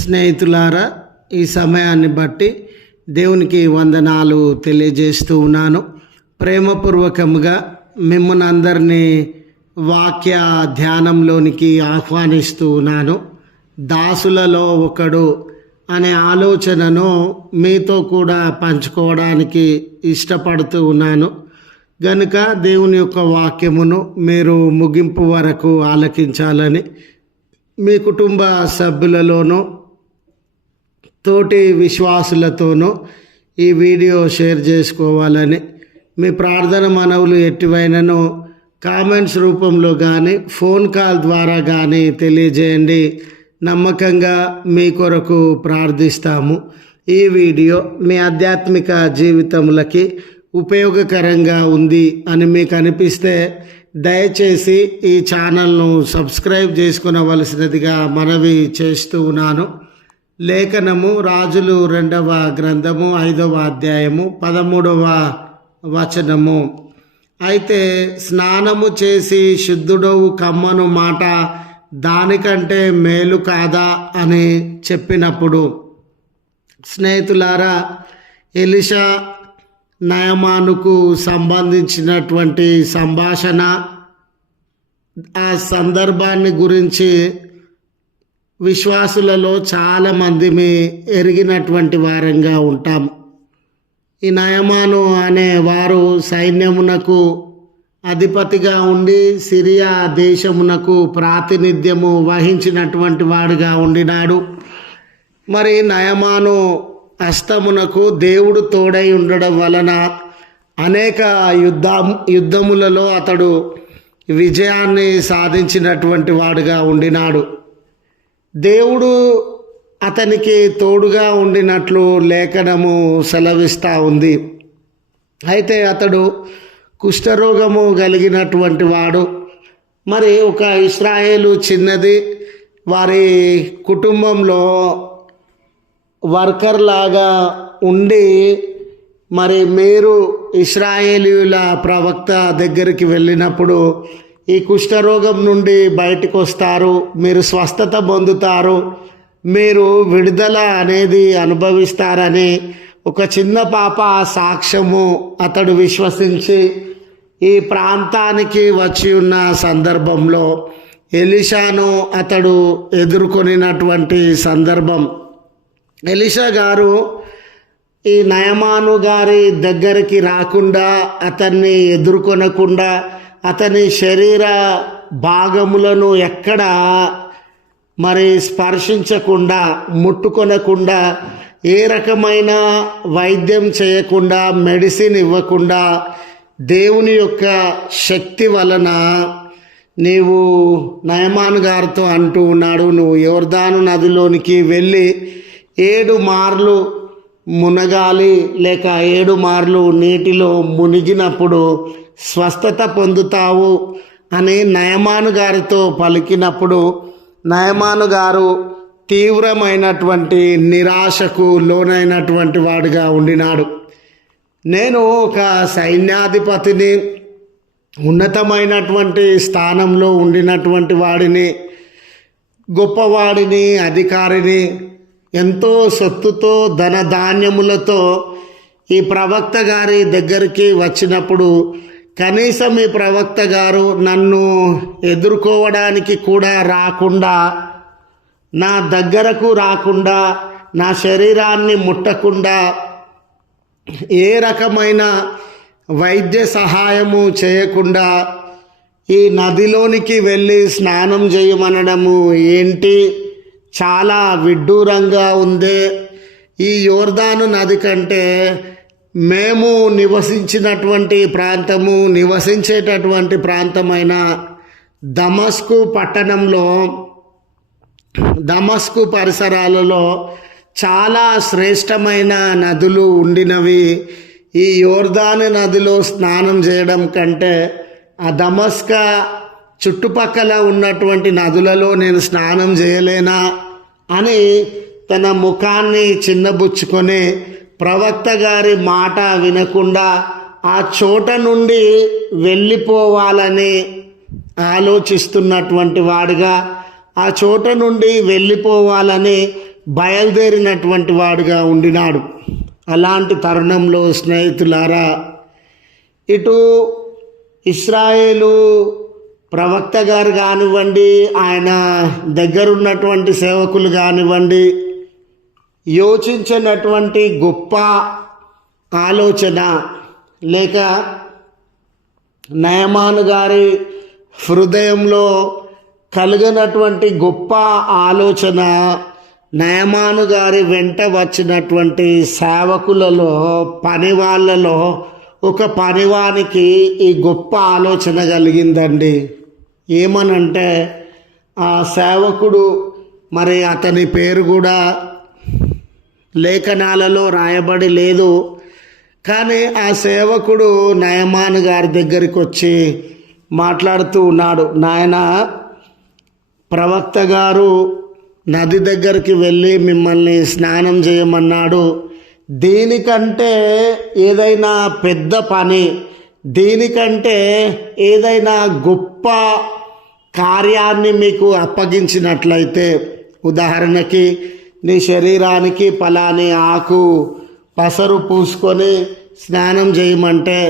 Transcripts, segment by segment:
స్నేహితులారా, ఈ సమయాన్ని బట్టి దేవునికి వందనాలు తెలియజేస్తూ ఉన్నాను. ప్రేమపూర్వకంగా మిమ్మల్ని అందరినీ వాక్య ధ్యానంలోనికి ఆహ్వానిస్తూ ఉన్నాను. దాసులలో ఒకడు అనే ఆలోచనను మీతో కూడా పంచుకోవడానికి ఇష్టపడుతూ ఉన్నాను. గనుక దేవుని యొక్క వాక్యమును మీరు ముగింపు వరకు ఆలకించాలని, మీ కుటుంబ సభ్యులలోనూ తోటి విశ్వాసులతోనూ ఈ వీడియో షేర్ చేసుకోవాలని, మీ ప్రార్థన మనవులు ఎట్టివైనను కామెంట్స్ రూపంలో కానీ ఫోన్ కాల్ ద్వారా కానీ తెలియజేయండి. నమ్మకంగా మీ కొరకు ప్రార్థిస్తాము. ఈ వీడియో మీ ఆధ్యాత్మిక జీవితములకి ఉపయోగకరంగా ఉంది అని మీకు అనిపిస్తే దయచేసి ఈ ఛానల్ను సబ్స్క్రైబ్ చేసుకునవలసినదిగా మనవి చేస్తూ ఉన్నాను. లేఖనము రాజులు 2వ గ్రంథము 5వ అధ్యాయము 13వ వచనము. అయితే స్నానము చేసి శుద్ధుడవు కమ్మను మాట దానికంటే మేలు కాదా అని చెప్పినప్పుడు, స్నేహితులారా, ఎలీషా నయమానుకు సంబంధించినటువంటి సంభాషణ, ఆ సందర్భాన్ని గురించి విశ్వాసులలో చాలామంది ఎరిగినటువంటి వారంగా ఉంటాం. ఈ నయమాను అనే వారు సైన్యమునకు అధిపతిగా ఉండి సిరియా దేశమునకు ప్రాతినిధ్యము వహించినటువంటి వాడుగా ఉండినాడు. మరి నయమాను హస్తమునకు దేవుడు తోడై ఉండడం వలన అనేక యుద్ధములలో అతడు విజయాన్ని సాధించినటువంటి వాడుగా ఉండినాడు. దేవుడు అతనికి తోడుగా ఉండినట్లు లేఖనము సెలవిస్తూ ఉంది. అయితే అతడు కుష్ఠరోగము కలిగినటువంటి వాడు. మరి ఒక ఇశ్రాయేలు చిన్నది వారి కుటుంబంలో వర్కర్ లాగా ఉండి, మరి మీరు ఇశ్రాయేలీయుల ప్రవక్త దగ్గరికి వెళ్ళినప్పుడు ఈ కుష్ఠరోగం నుండి బయటకు వస్తారు, మీరు స్వస్థత పొందుతారు, మీరు విడుదల అనేది అనుభవిస్తారని ఒక చిన్న పాప సాక్ష్యము అతడు విశ్వసించి ఈ ప్రాంతానికి వచ్చి ఉన్న సందర్భంలో ఎలీషాను అతడు ఎదుర్కొనినటువంటి సందర్భం. ఎలీషా గారు ఈ నయమాను గారి దగ్గరికి రాకుండా, అతన్ని ఎదుర్కొనకుండా, అతని శరీర భాగములను ఎక్కడ మరి స్పర్శించకుండా, ముట్టుకొనకుండా, ఏ రకమైన వైద్యం చేయకుండా, మెడిసిన్ ఇవ్వకుండా, దేవుని యొక్క శక్తి వలన నీవు నయమాను గారితో అంటూ ఉన్నాడు, నువ్వు యోర్దాను నదిలోనికి వెళ్ళి 7 మార్లు మునగాలి, లేక 7 మార్లు నీటిలో మునిగినప్పుడు స్వస్థత పొందుతావు అని నయమాను గారితో పలికినప్పుడు నయమాను గారు తీవ్రమైనటువంటి నిరాశకు లోనైనటువంటి వాడుగా ఉండినాడు. నేను ఒక సైన్యాధిపతిని, ఉన్నతమైనటువంటి స్థానంలో ఉండినటువంటి వాడిని, గొప్పవాడిని, అధికారిని, ఎంతో సొత్తుతో ధనధాన్యములతో ఈ ప్రవక్త గారి దగ్గరికి వచ్చినప్పుడు కనీసం ఈ ప్రవక్త గారు నన్ను ఎదుర్కోవడానికి కూడా రాకుండా, నా దగ్గరకు రాకుండా, నా శరీరాన్ని ముట్టకుండా, ఏ రకమైన వైద్య సహాయము చేయకుండా ఈ నదిలోనికి వెళ్ళి స్నానం చేయమనడము ఏంటి? చాలా విడ్డూరంగా ఉంది. ఈ యోర్దాను నది కంటే మేము నివసించేటటువంటి ప్రాంతమైన దమస్కు పట్టణంలో, దమస్కు పరిసరాలలో చాలా శ్రేష్టమైన నదులు ఉండినవి. ఈ యోర్దాను నదిలో స్నానం చేయడం కంటే ఆ దమస్క చుట్టుపక్కల ఉన్నటువంటి నదులలో నేను స్నానం చేయలేనా అని తన ముఖాన్ని చిన్నబుచ్చుకొని ప్రవక్త గారి మాట వినకుండా ఆ చోట నుండి వెళ్ళిపోవాలని ఆలోచిస్తున్నటువంటి వాడుగా, ఆ చోట నుండి వెళ్ళిపోవాలని బయలుదేరినటువంటి వాడుగా ఉండినాడు. అలాంటి తరుణంలో స్నేహితులారా, ఇటు ఇశ్రాయేలు ప్రవక్త గారు కానివ్వండి, ఆయన దగ్గరున్నటువంటి సేవకులు కానివ్వండి, యోచించినటువంటి గొప్ప ఆలోచన లేక నయమాను గారి హృదయంలో కలిగినటువంటి గొప్ప ఆలోచన, నయమాను గారి వెంట వచ్చినటువంటి సేవకులలో, పని వాళ్ళలో ఒక పనివానికి ఈ గొప్ప ఆలోచన కలిగిందండి. ఏమనంటే, ఆ సేవకుడు, మరి అతని పేరు కూడా లేఖనాలలో రాయబడి లేదు, కానీ ఆ సేవకుడు నయమాను గారి దగ్గరికి వచ్చి మాట్లాడుతూ ఉన్నాడు. నాయన, ప్రవక్త గారు నది దగ్గరికి వెళ్ళి మిమ్మల్ని స్నానం చేయమన్నాడు. దీనికంటే ఏదైనా పెద్ద పని, దీనికంటే ఏదైనా గొప్ప కార్యాన్ని మీకు అప్పగించినట్లయితే, ఉదాహరణకి నీ శరీరానికి పలాని ఆకు పసరు పూసుకొని స్నానం చేయమంటే,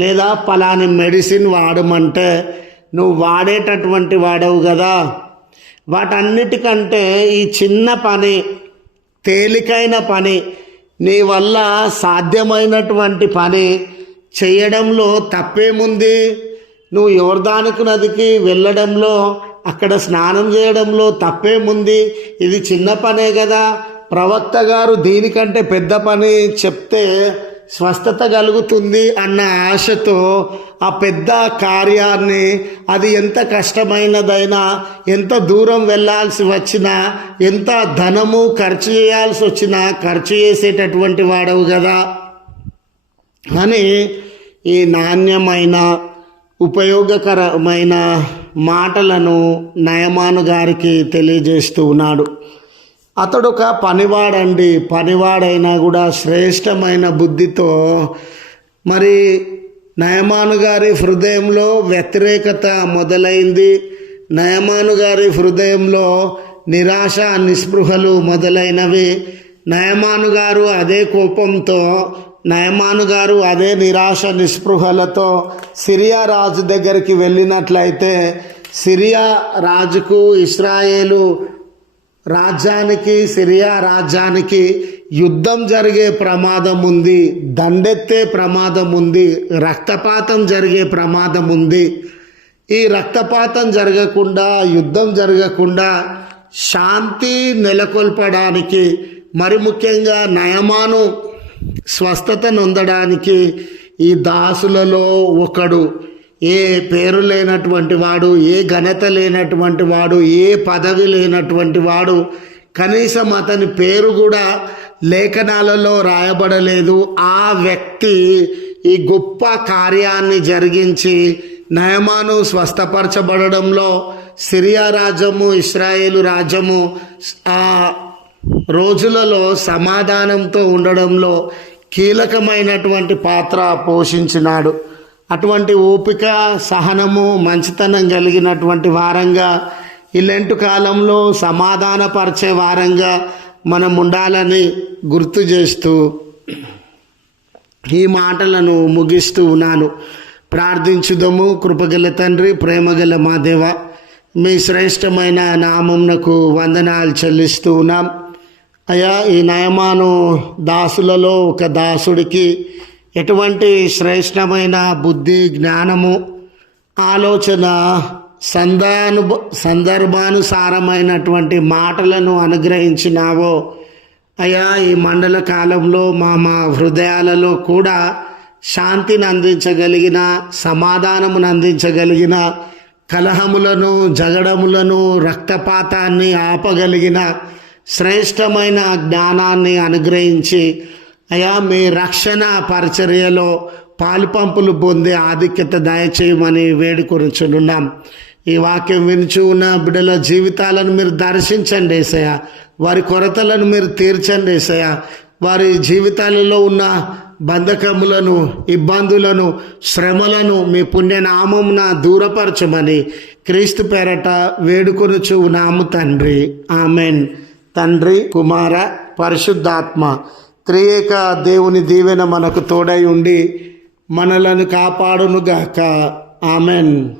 లేదా పలాని మెడిసిన్ వాడమంటే నువ్వు వాడేటటువంటి వాడవు కదా. వాటన్నిటికంటే ఈ చిన్న పని, తేలికైన పని, నీ వల్ల సాధ్యమైనటువంటి పని చేయడంలో తప్పేముంది? నువ్వు యోర్దాను నదికి వెళ్ళడంలో, అక్కడ స్నానం చేయడంలో తప్పేముంది? ఇది చిన్న పనే కదా. ప్రవక్త గారు దీనికంటే పెద్ద పని చెప్తే స్వస్థత కలుగుతుంది అన్న ఆశతో ఆ పెద్ద కార్యాన్ని, అది ఎంత కష్టమైనదైనా, ఎంత దూరం వెళ్ళాల్సి వచ్చినా, ఎంత ధనము ఖర్చు చేయాల్సి వచ్చినా ఖర్చు చేసేటటువంటి వాడవు కదా అని ఈ నాణ్యమైన ఉపయోగకరమైన మాటలను నయమాను గారికి తెలియజేస్తూ ఉన్నాడు. అతడు ఒక పనివాడండి. పనివాడైనా కూడా శ్రేష్టమైన బుద్ధితో, మరి నయమాను గారి హృదయంలో వ్యతిరేకత మొదలైంది. నయమాను గారి హృదయంలో నిరాశ, నిస్పృహలు మొదలైనవి. నయమాను గారు అదే కోపంతో, నయమాను గారు అదే నిరాశ నిస్పృహలతో సిరియా రాజు దగ్గరికి వెళ్ళినట్లయితే, సిరియా రాజుకు, ఇశ్రాయేలు రాజ్యానికి, సిరియా రాజ్యానికి యుద్ధం జరిగే ప్రమాదం ఉంది, దండెత్తే ప్రమాదం ఉంది, రక్తపాతం జరిగే ప్రమాదం ఉంది. ఈ రక్తపాతం జరగకుండా, యుద్ధం జరగకుండా శాంతి నెలకొల్పడానికి, మరి ముఖ్యంగా నయమాను స్వస్థత నొందడానికి ఈ దాసులలో ఒకడు, ఏ పేరు లేనటువంటి వాడు, ఏ ఘనత లేనటువంటి వాడు, ఏ పదవి లేనటువంటి వాడు, కనీసం అతని పేరు కూడా లేఖనాలలో రాయబడలేదు. ఆ వ్యక్తి ఈ గొప్ప కార్యాన్ని జరిగించి నయమాను స్వస్థపరచబడడంలో, సిరియా రాజ్యము, ఇశ్రాయేలు రాజ్యము ఆ రోజులలో సమాధానంతో ఉండడంలో కీలకమైనటువంటి పాత్ర పోషించినాడు. అటువంటి ఓపిక, సహనము, మంచితనం కలిగినటువంటి వారంగా, ఈ లెంటు కాలంలో సమాధానపరిచే వారంగా మనం ఉండాలని గుర్తు చేస్తూ ఈ మాటలను ముగిస్తూ ఉన్నాను. ప్రార్థించుదము. కృపగల తండ్రి, ప్రేమగల మా దేవ, మీ శ్రేష్టమైన నామమునకు వందనాలు చెల్లిస్తూ ఉన్నాం. అయ్యా, ఈ నయమాను దాసులలో ఒక దాసుడికి ఎటువంటి శ్రేష్టమైన బుద్ధి, జ్ఞానము, ఆలోచన, సందర్భానుసారమైనటువంటి మాటలను అనుగ్రహించినావో అయ్యా, ఈ మండల కాలంలో మా హృదయాలలో కూడా శాంతిని అందించగలిగిన, సమాధానమును అందించగలిగిన, కలహములను, జగడములను, రక్తపాతాన్ని ఆపగలిగిన శ్రేష్టమైన జ్ఞానాన్ని అనుగ్రహించి అయ్యా, మీ రక్షణ పరిచర్యలో పాలుపంపులు పొందే ఆధిక్యత దయచేయమని వేడుకొనుచున్నాం. ఈ వాక్యం వినుచు ఉన్న బిడ్డల జీవితాలను మీరు దర్శించండి యేసయ్య. వారి కొరతలను మీరు తీర్చండి యేసయ్య. వారి జీవితాలలో ఉన్న బంధకములను, ఇబ్బందులను, శ్రమలను మీ పుణ్యనామమున దూరపరచమని క్రీస్తు పేరట వేడుకొనుచు ఉన్నాము తండ్రి. ఆమెన్. తండ్రి, కుమార, పరిశుద్ధాత్మ త్రియేక దేవుని దీవెన మనకు తోడై ఉండి మనలను కాపాడునుగాక. ఆమెన్.